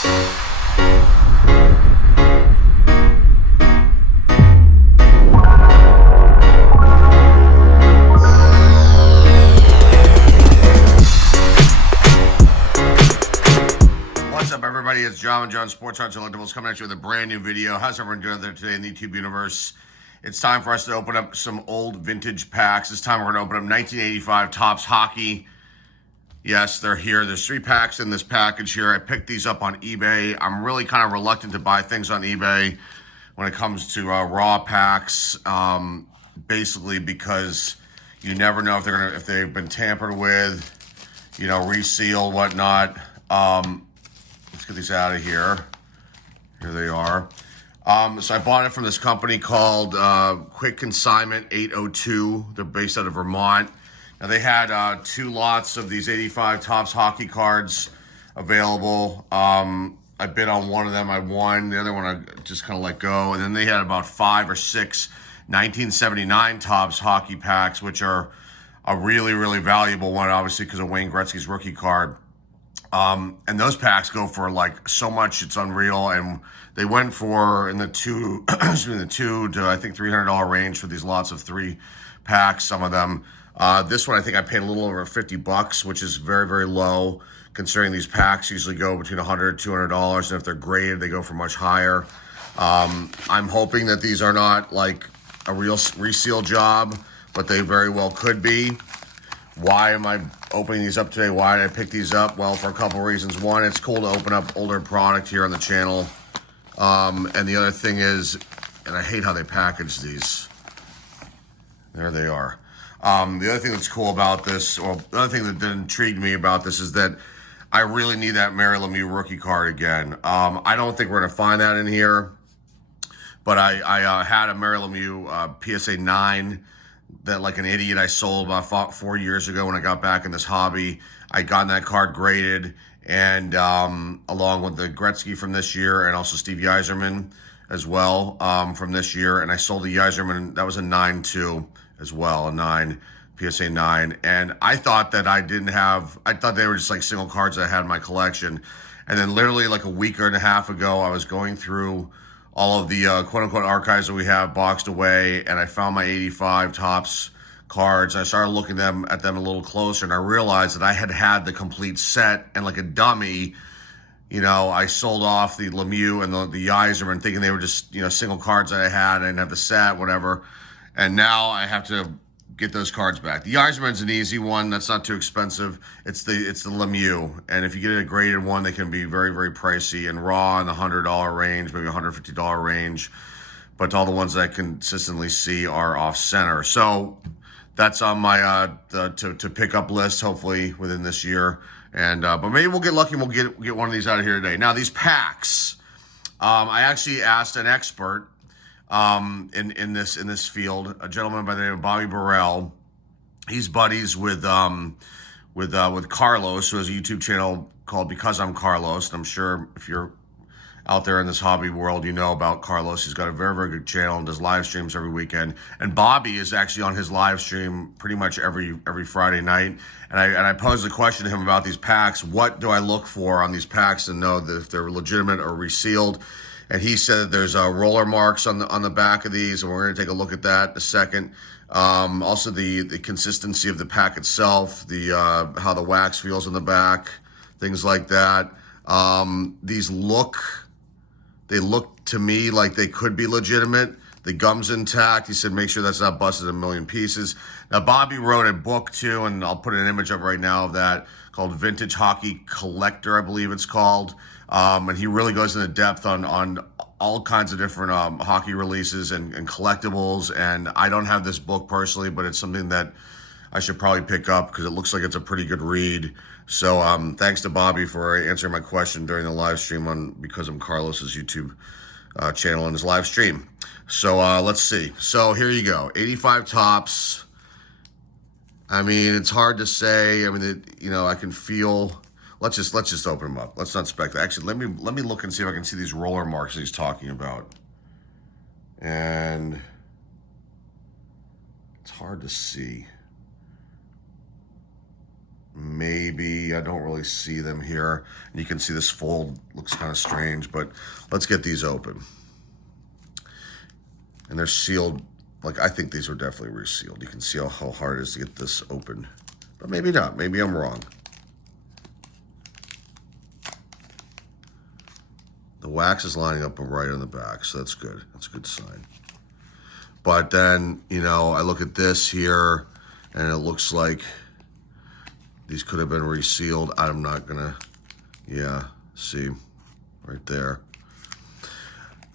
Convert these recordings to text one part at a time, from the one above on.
What's up, everybody? It's John Sports Hearts Electables coming at you with a brand new video. How's everyone doing there today in the YouTube universe? It's time for us to open up some old vintage packs. This time we're going to open up 1985 Topps Hockey. Yes, they're here. There's 3 packs in this package here. I picked these up on eBay. I'm really kind of reluctant to buy things on eBay when it comes to raw packs, basically because you never know if they've been tampered with, resealed, whatnot. Let's get these out of here. Here they are. So I bought it from this company called Quick Consignment 802. They're based out of Vermont. Now they had 2 lots of these 85 Topps hockey cards available. I bid on one of them. I won. The other one I just kind of let go. And then they had about 5 or 6 1979 Topps hockey packs, which are a really, really valuable one, obviously, because of Wayne Gretzky's rookie card. And those packs go for like so much, it's unreal. And they went for in the two to I think $300 range for these lots of 3 packs, some of them. This one I think I paid a little over $50, which is very, very low considering these packs usually go between $100 $200, and if they're graded they go for much higher. I'm hoping that these are not like a real reseal job, but they very well could be. Why am I opening these up today? Why did I pick these up? Well, for a couple reasons. One, it's cool to open up older product here on the channel. And the other thing is, and I hate how they package these. There they are. The other thing that's cool about this, or the other thing that intrigued me about this, is that I really need that Mary Lemieux rookie card again. I don't think we're going to find that in here, but I had a Mary Lemieux PSA 9 that, like an idiot, I sold about 4 years ago when I got back in this hobby. I got that card graded, and along with the Gretzky from this year, and also Steve Yzerman as well from this year. And I sold the Yzerman, that was a 9 too, as well, a 9, PSA 9. And I thought that I thought they were just like single cards that I had in my collection. And then literally like a week and a half ago, I was going through all of the quote-unquote archives that we have boxed away, and I found my 85 Topps cards. I started looking at them a little closer, and I realized that I had the complete set, and like a dummy, I sold off the Lemieux and the Yzerman thinking they were just, single cards that I had. I didn't have the set, whatever. And now I have to get those cards back. The Yzerman's an easy one. That's not too expensive. It's the Lemieux. And if you get a graded one, they can be very, very pricey and raw in the $100 range, maybe $150 range. But all the ones that I consistently see are off center. So that's on my to pick up list, hopefully within this year. And but maybe we'll get lucky and we'll get one of these out of here today. Now these packs, I actually asked an expert in this field, a gentleman by the name of Bobby Burrell. He's buddies with Carlos, who has a YouTube channel called Because I'm Carlos. And I'm sure if you're out there in this hobby world, you know about Carlos. He's got a very, very good channel and does live streams every weekend. And Bobby is actually on his live stream pretty much every Friday night. And I posed a question to him about these packs. What do I look for on these packs to know that if they're legitimate or resealed? And he said that there's roller marks on the back of these, and we're going to take a look at that in a second. Also, the consistency of the pack itself, how the wax feels in the back, things like that. These look to me like they could be legitimate. The gum's intact. He said, make sure that's not busted in a million pieces. Now, Bobby wrote a book too, and I'll put an image up right now of that, called Vintage Hockey Collector, I believe it's called. And he really goes into depth on all kinds of different hockey releases and collectibles. And I don't have this book personally, but it's something that I should probably pick up because it looks like it's a pretty good read. So thanks to Bobby for answering my question during the live stream on Because I'm Carlos's YouTube channel and his live stream. So let's see. So here you go. 85 Topps. I mean, it's hard to say. I mean, I can feel. Let's just open them up. Let's not speculate. Actually, let me look and see if I can see these roller marks that he's talking about. And it's hard to see. maybe. I don't really see them here. And you can see this fold looks kind of strange, but let's get these open. And they're sealed. Like, I think these were definitely resealed. You can see how hard it is to get this open. But maybe not. Maybe I'm wrong. The wax is lining up right on the back, so that's good. That's a good sign. But then, you know, I look at this here, and it looks like these could have been resealed. I'm not gonna, yeah, see, right there.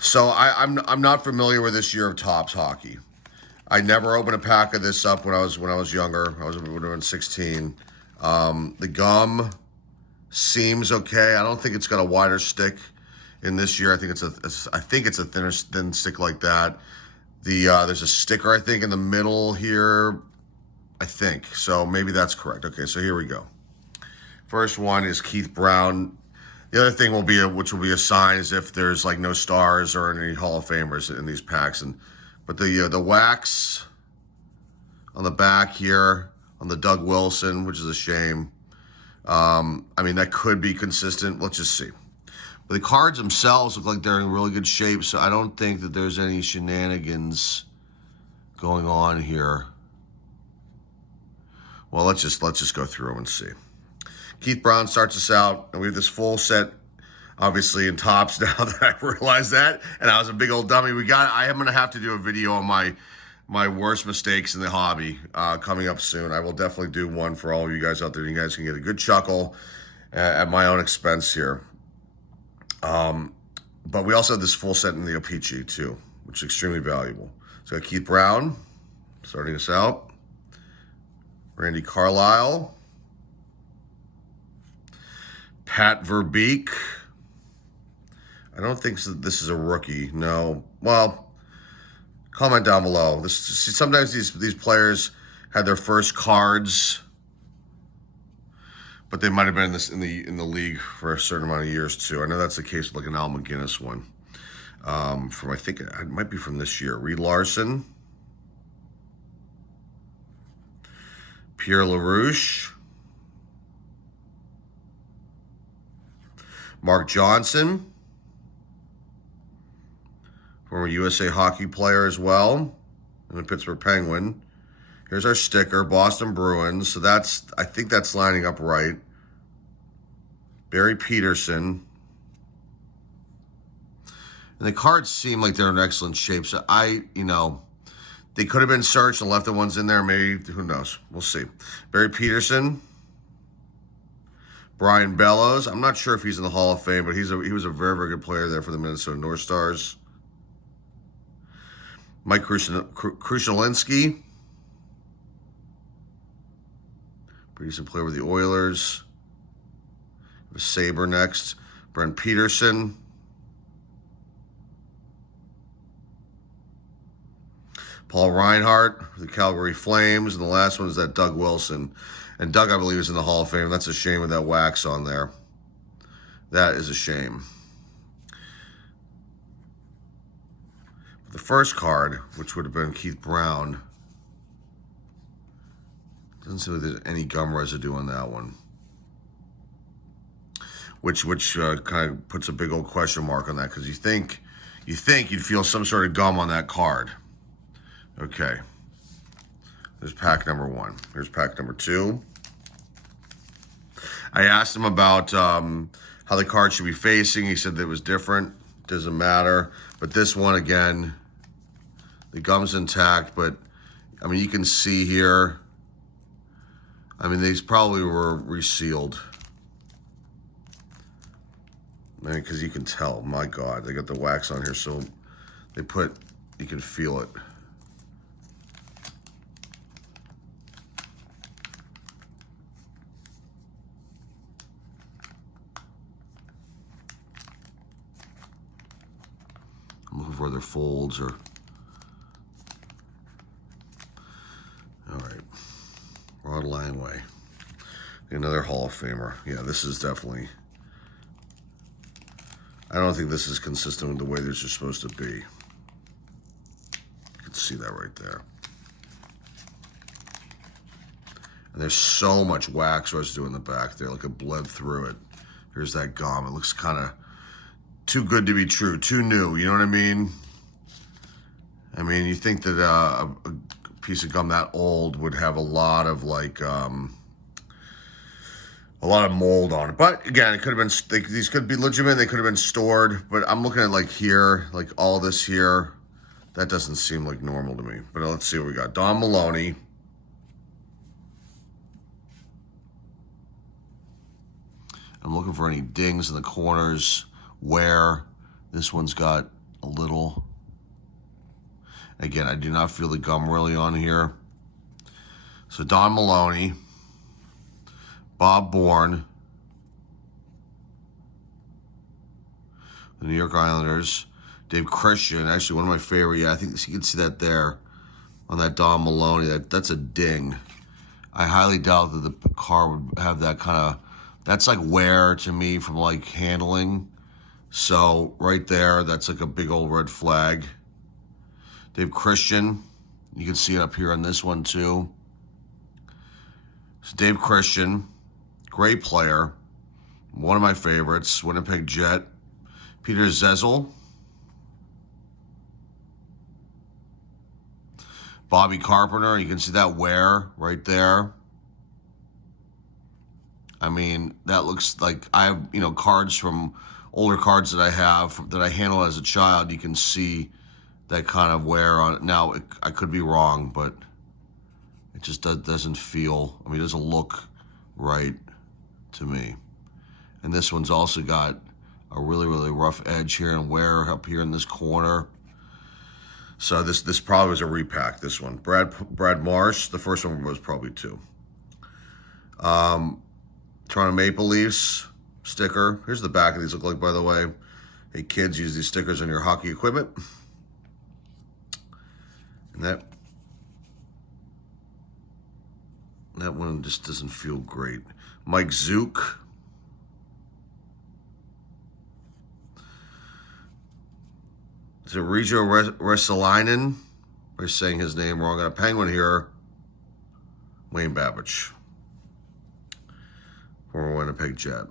So I'm not familiar with this year of Topps hockey. I never opened a pack of this up when I was younger. I would have been 16. The gum seems okay. I don't think it's got a wider stick in this year. I think it's a thin stick like that. There's a sticker, I think, in the middle here, I think. So maybe that's correct. Okay, so here we go. First one is Keith Brown. The other thing which will be a sign, is if there's like no stars or any Hall of Famers in these packs. But the wax on the back here on the Doug Wilson, which is a shame. I mean, that could be consistent. Let's just see. But the cards themselves look like they're in really good shape, so I don't think that there's any shenanigans going on here. Well, let's just go through them and see. Keith Brown starts us out, and we have this full set, obviously in Topps now that I realized that, and I was a big old dummy. I am going to have to do a video on my worst mistakes in the hobby coming up soon. I will definitely do one for all of you guys out there. You guys can get a good chuckle at my own expense here. But we also have this full set in the O-Pee-Chee too, which is extremely valuable. So Keith Brown starting us out. Randy Carlisle. Pat Verbeek. I don't think this is a rookie. No. Well, comment down below. Sometimes these players had their first cards, but they might have been in the league for a certain amount of years too. I know that's the case with like an Al McGinnis one. From I think it might be from this year. Reed Larson, Pierre LaRouche, Mark Johnson, former USA hockey player as well, and the Pittsburgh Penguin. Here's our sticker, Boston Bruins. So I think that's lining up right. Barry Peterson. And the cards seem like they're in excellent shape. So they could have been searched and left the ones in there. Maybe, who knows? We'll see. Barry Peterson. Brian Bellows. I'm not sure if he's in the Hall of Fame, but he was a very, very good player there for the Minnesota North Stars. Mike Krushelinski. Pretty decent player with the Oilers. Saber next. Brent Peterson. Paul Reinhart, the Calgary Flames. And the last one is that Doug Wilson. And Doug, I believe, is in the Hall of Fame. That's a shame with that wax on there. That is a shame. The first card, which would have been Keith Brown, doesn't seem like there's any gum residue on that one. Which kind of puts a big old question mark on that, because you think you'd feel some sort of gum on that card. Okay. There's pack number 1. Here's pack number 2. I asked him about how the card should be facing. He said that it was different. Doesn't matter. But this one, again, the gum's intact. But, I mean, you can see here, I mean, these probably were resealed. Man, because you can tell, my God, they got the wax on here, so you can feel it. I'm looking for other folds or... All right. Rod Langway. Another Hall of Famer. Yeah, this is definitely... I don't think this is consistent with the way these are supposed to be. You can see that right there. And there's so much wax residue in the back there, like it bled through it. Here's that gum. It looks kind of too good to be true, too new. You know what I mean? I mean, you think that a piece of gum that old would have a lot of like a lot of mold on it. But again, it could have been, these could be legitimate. They could have been stored. But I'm looking at like here, like all this here. That doesn't seem like normal to me. But let's see what we got. Don Maloney. I'm looking for any dings in the corners where this one's got a little. Again, I do not feel the gum really on here. So Don Maloney, Bob Bourne, the New York Islanders, Dave Christian, actually one of my favorite. Yeah, I think you can see that there on that Don Maloney. That's a ding. I highly doubt that the car would have that kind of. That's like wear to me from like handling. So right there, that's like a big old red flag. Dave Christian, you can see it up here on this one too. So Dave Christian, great player, one of my favorites, Winnipeg Jet. Peter Zezel, Bobby Carpenter, you can see that wear right there. I mean, that looks like I have, cards from older cards that I have that I handled as a child. You can see that kind of wear on it. Now, I could be wrong, but it just doesn't feel, it doesn't look right to me. And this one's also got a really, really rough edge here and wear up here in this corner. So this probably was a repack, this one. Brad Marsh, the first one was probably 2. Toronto Maple Leafs sticker. Here's the back of these look like, by the way. Hey, kids, use these stickers on your hockey equipment. And that one just doesn't feel great. Mike Zook. Is it Rijo Resalainen? We're saying his name wrong. Got a Penguin here. Wayne Babbage. Former Winnipeg Jet.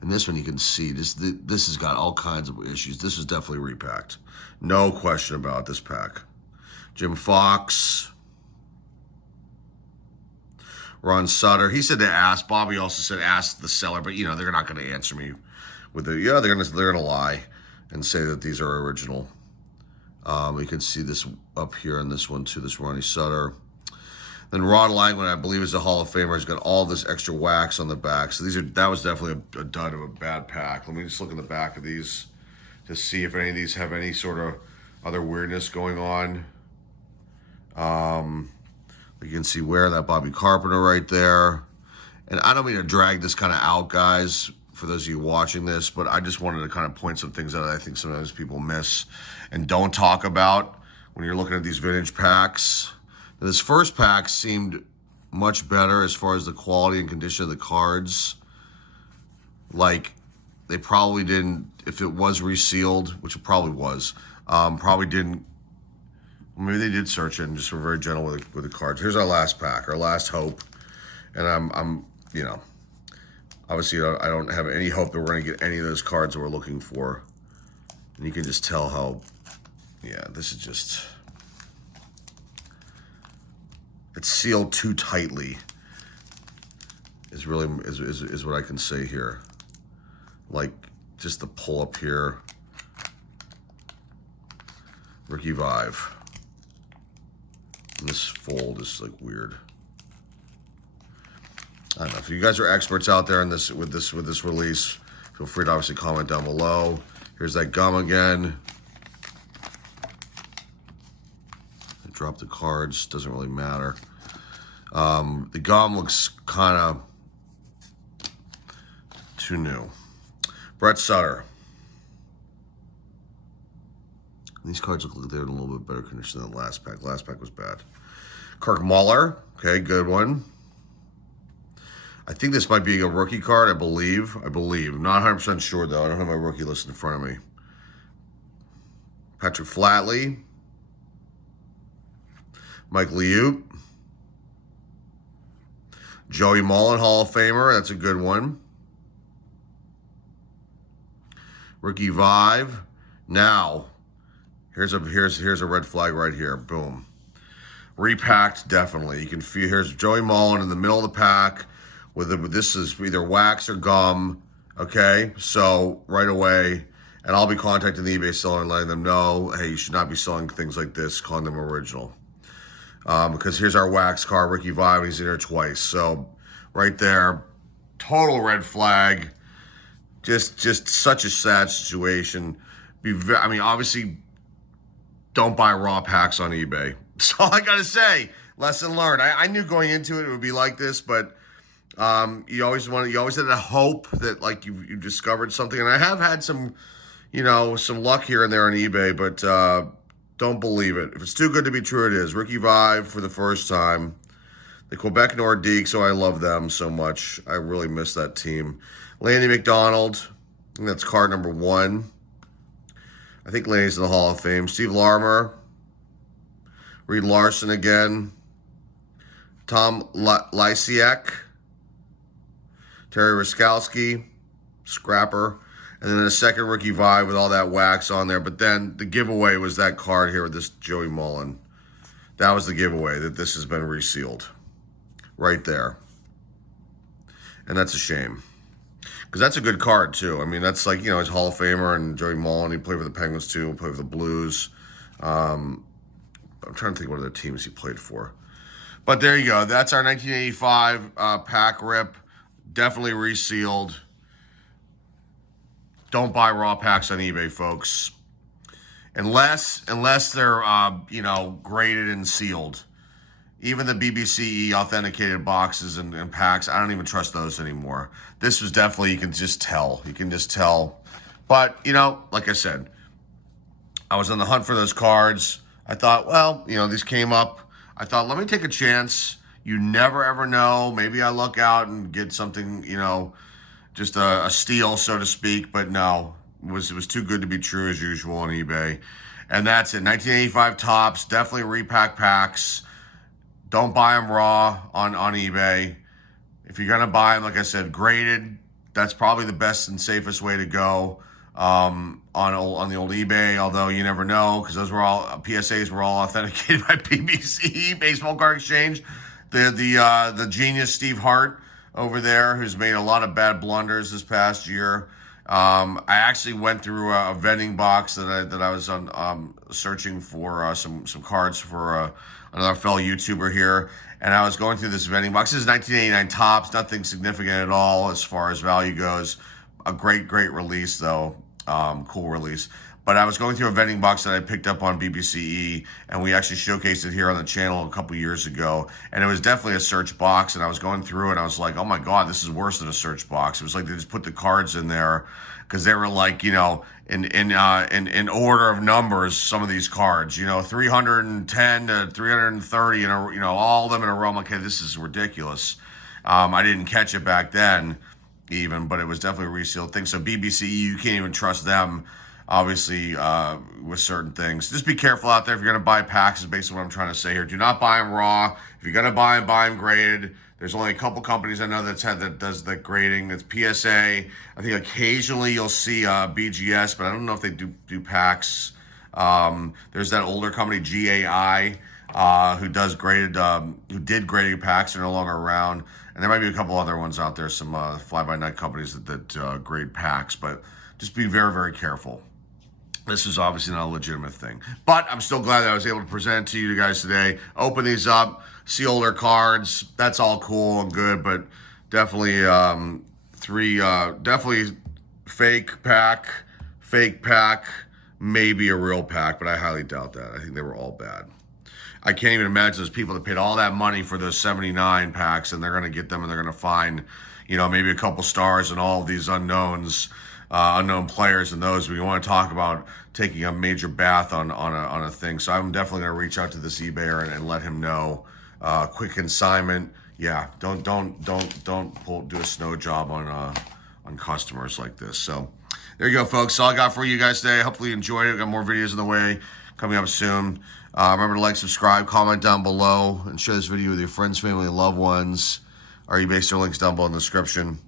And this one you can see, this has got all kinds of issues. This is definitely repacked. No question about this pack. Jim Fox. Ron Sutter. He said to ask. Bobby also said ask the seller, but they're not going to answer me with they're going to lie and say that these are original. You can see this up here in this one too, this Ronnie Sutter. Then Ron Langwin, I believe, is a Hall of Famer. He's got all this extra wax on the back. So that was definitely a dud of a bad pack. Let me just look in the back of these to see if any of these have any sort of other weirdness going on. You can see wear that Bobby Carpenter right there. And I don't mean to drag this kind of out, guys, for those of you watching this, but I just wanted to kind of point some things out that I think sometimes people miss and don't talk about when you're looking at these vintage packs. Now, this first pack seemed much better as far as the quality and condition of the cards. Like, they probably didn't, if it was resealed, which it probably was, probably didn't, maybe they did search it and just were very gentle with the cards. Here's our last pack, our last hope. And I'm obviously I don't have any hope that we're going to get any of those cards that we're looking for. And you can just tell how, this is just, it's sealed too tightly is really is what I can say here. Like just the pull up here. Ricky Vive. And this fold is like weird. I don't know. If you guys are experts out there in this with this release, feel free to obviously comment down below. Here's that gum again. I dropped the cards, doesn't really matter. The gum looks kind of too new. Brett Sutter. These cards look like they're in a little bit better condition than the last pack. Last pack was bad. Kirk Muller. Okay, good one. I think this might be a rookie card, I believe. I'm not 100% sure, though. I don't have my rookie list in front of me. Patrick Flatley. Mike Liut. Joey Mullen, Hall of Famer. That's a good one. Ricky Vive. Now, here's a red flag right here. Boom. Repacked, definitely. You can feel, here's Joey Mullen in the middle of the pack with this is either wax or gum. Okay, so right away, and I'll be contacting the eBay seller and letting them know, hey, you should not be selling things like this, calling them original. Because here's our wax card, Ricky Vive, he's in here twice. So right there, total red flag. Just such a sad situation. I mean, obviously, don't buy raw packs on eBay. That's all I gotta say. Lesson learned. I knew going into it would be like this, but you always had a hope that like you discovered something. And I have had some, some luck here and there on eBay, but don't believe it. If it's too good to be true, it is. Ricky Vive for the first time. The Quebec Nordique, so I love them so much. I really miss that team. Lanny McDonald, I think that's card number 1. I think Lanny's in the Hall of Fame. Steve Larmer. Reed Larson again. Tom Lysiak. Terry Ruskowski. Scrapper. And then a second Ricky Vive with all that wax on there. But then the giveaway was that card here with this Joey Mullen. That was the giveaway, that this has been resealed. Right there. And that's a shame. Because that's a good card, too. I mean, that's like, he's Hall of Famer, and Joey Mullen, he played for the Penguins, too, played for the Blues. I'm trying to think what other teams he played for. But there you go. That's our 1985 pack rip. Definitely resealed. Don't buy raw packs on eBay, folks. Unless they're, graded and sealed. Even the BBCE authenticated boxes and packs, I don't even trust those anymore. This was definitely, you can just tell. But, like I said, I was on the hunt for those cards. I thought, well, these came up. I thought, let me take a chance. You never, ever know. Maybe I luck out and get something, just a steal, so to speak. But no, it was too good to be true as usual on eBay. And that's it. 1985 tops, definitely repack packs. Don't buy them raw on eBay. If you're going to buy them, like I said, graded, that's probably the best and safest way to go on the old eBay, although you never know, because those were all, PSAs were all authenticated by BBCE, Baseball Card Exchange. The genius Steve Hart over there, who's made a lot of bad blunders this past year. I actually went through a vending box that I was on searching for some cards for another fellow YouTuber here, and I was going through this vending box. This is 1989 tops, nothing significant at all as far as value goes. A great release though, cool release. But I was going through a vending box that I picked up on BBCE, and we actually showcased it here on the channel a couple years ago. And it was definitely a search box, and I was going through it, and I was like, oh my God, this is worse than a search box. It was like they just put the cards in there because they were like, in order of numbers, some of these cards, 310 to 330, all of them in a row. I'm like, okay, this is ridiculous. I didn't catch it back then even, but it was definitely a resealed thing. So BBCE, you can't even trust them. Obviously, with certain things. Just be careful out there if you're going to buy packs, is basically what I'm trying to say here. Do not buy them raw. If you're going to buy them graded. There's only a couple companies I know that does the grading. It's PSA. I think occasionally you'll see BGS, but I don't know if they do packs. There's that older company, GAI, who did graded packs. They're no longer around. And there might be a couple other ones out there, some fly-by-night companies that grade packs, but just be very, very careful. This is obviously not a legitimate thing. But I'm still glad that I was able to present it to you guys today. Open these up, see older cards. That's all cool and good, but definitely definitely fake pack, maybe a real pack, but I highly doubt that. I think they were all bad. I can't even imagine those people that paid all that money for those 79 packs, and they're going to get them and they're going to find, maybe a couple stars and all of these unknowns. Unknown players and those. We want to talk about taking a major bath on a thing. So I'm definitely going to reach out to this eBayer and let him know. Quick consignment. Yeah, don't do a snow job on customers like this. So there you go, folks. All I got for you guys today. Hopefully you enjoyed it. Got more videos in the way coming up soon. Remember to like, subscribe, comment down below, and share this video with your friends, family, and loved ones. Our eBay store link's down below in the description.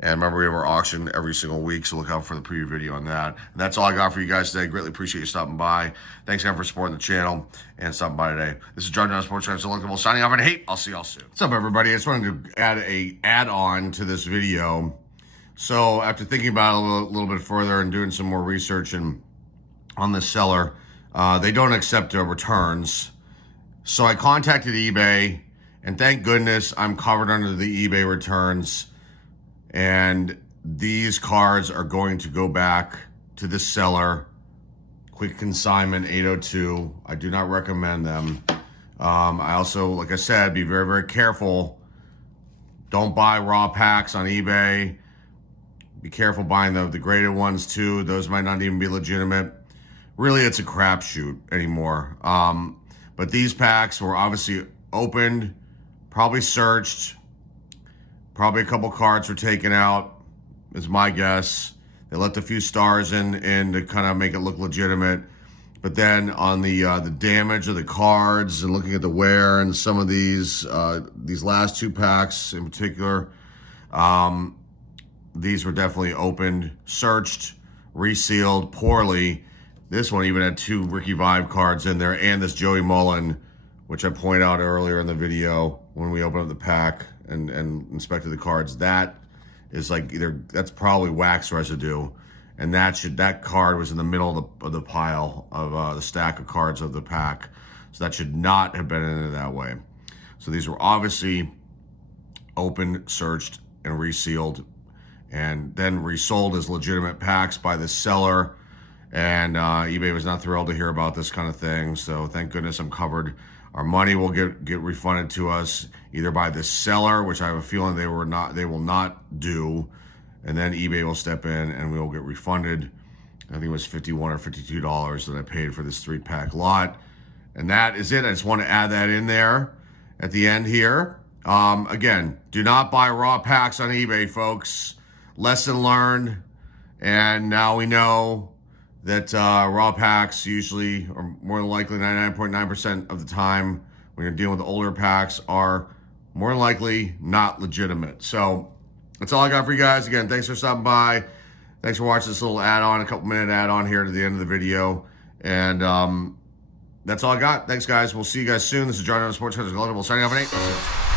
And remember, we have our auction every single week, so look out for the preview video on that. And that's all I got for you guys today. Greatly appreciate you stopping by. Thanks again for supporting the channel and stopping by today. This is John Sports Channel Selectable signing off, and hey, I'll see y'all soon. What's up, everybody? I just wanted to add a add-on to this video. So after thinking about it a little bit further and doing some more research on this seller, they don't accept returns. So I contacted eBay, and thank goodness I'm covered under the eBay returns. And these cards are going to go back to the seller. Quick consignment 802. I do not recommend them. I also, like I said, be very, very careful. Don't buy raw packs on eBay. Be careful buying the graded ones too. Those might not even be legitimate. Really, it's a crapshoot anymore. But these packs were obviously opened, probably searched. Probably a couple cards were taken out, is my guess. They left a few stars in to kind of make it look legitimate. But then on the damage of the cards and looking at the wear and some of these last two packs in particular, these were definitely opened, searched, resealed poorly. This one even had two Ricky Vibe cards in there and this Joey Mullen, which I pointed out earlier in the video when we opened up the pack and inspected the cards. That is like that's probably wax residue, and that card was in the middle of the pile of the stack of cards of the pack, so that should not have been in it that way. So these were obviously opened, searched, and resealed, and then resold as legitimate packs by the seller. And eBay was not thrilled to hear about this kind of thing, so thank goodness I'm covered. Our money will get refunded to us either by the seller, which I have a feeling they will not do, and then eBay will step in and we will get refunded. I think it was $51 or $52 that I paid for this 3-pack lot, and that is it. I just want to add that in there at the end here. Again, do not buy raw packs on eBay, folks. Lesson learned, and now we know that raw packs usually, or more than likely 99.9% of the time when you're dealing with older packs, are more than likely not legitimate. So that's all I got for you guys. Again, thanks for stopping by. Thanks for watching this little add-on, a couple-minute add-on here to the end of the video. And that's all I got. Thanks, guys. We'll see you guys soon. This is John Sports Channel Selectable signing off, and hey,